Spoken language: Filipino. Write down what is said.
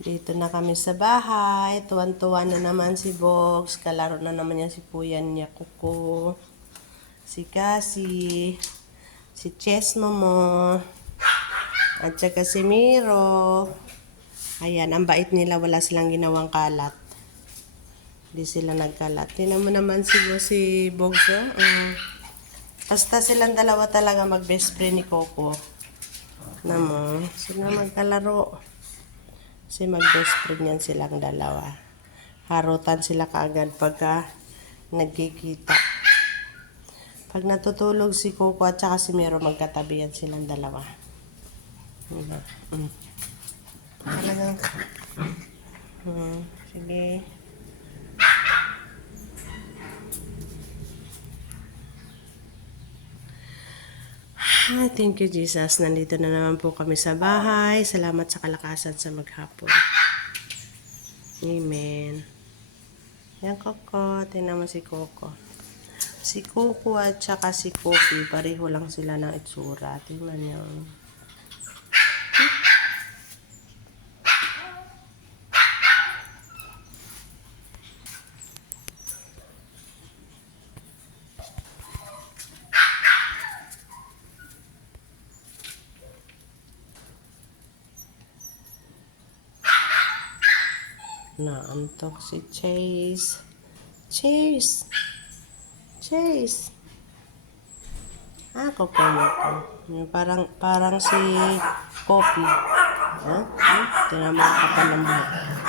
Dito na kami sa bahay. Tuwan-tuwa na naman si Box. Kalaro na naman niya si Puyan niya, Kuko. Si Cassie. Si Chess Momo. At saka si Miro. Ayan, ang bait nila. Wala silang ginawang kalat. Hindi sila nagkalat. Tingnan mo naman si Box. Basta silang dalawa talaga mag-best friend ni Coco. Naman, sila magkalaro. Kasi mag-best friend yan silang dalawa. Harutan sila kaagad pagka nagkikita. Pag natutulog si Coco at saka si Mero, magkatabi yan silang dalawa. Talagang, sige. Thank you, Jesus. Nandito na naman po kami sa bahay. Salamat sa kalakasan sa maghapon. Amen. Yan, Coco. Tingnan mo si Coco. Si Coco at saka si Kopi, pareho lang sila ng itsura. Tingnan nyo. Naantok si Chase. Chase! Chase! Coco mo ko. Parang si Kopi. Tingnan mo ang kapal ng buhok.